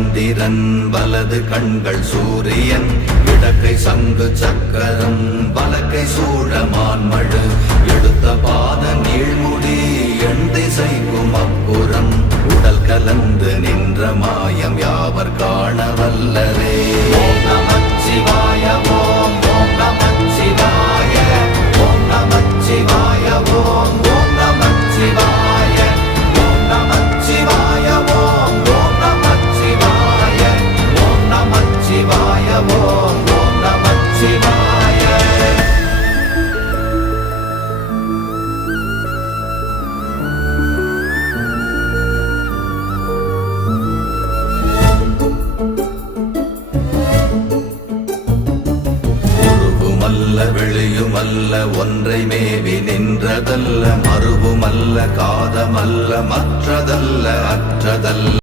சந்திரன் வலது கண்கள் சூரியன் இடக்கை சங்கு சக்கரம் வலக்கை சூழமான்மழு எடுத்த பாத நீழ்முடி எண் திசைக்கும் அப்புறம் உடல் கலந்து நின்ற மாயம் யாவர் காண வல்லரே. ஓம் நமச்சிவாய ஓம் ஓம் நமச்சிவாய ஓம் நமச்சிவாய ஓம் ஓம் நமச்சிவாய ஓம் நமச்சிவாய ஓம் ஓம் நமச்சிவாய ஓம் நமச்சிவாய ஓம் ஓம் நமச்சிவாய. வெளியுமல்ல ஒன்றை மேவி நின்றதல்ல மறுவுமல்ல காதமல்ல மற்றதல்ல அற்றதல்ல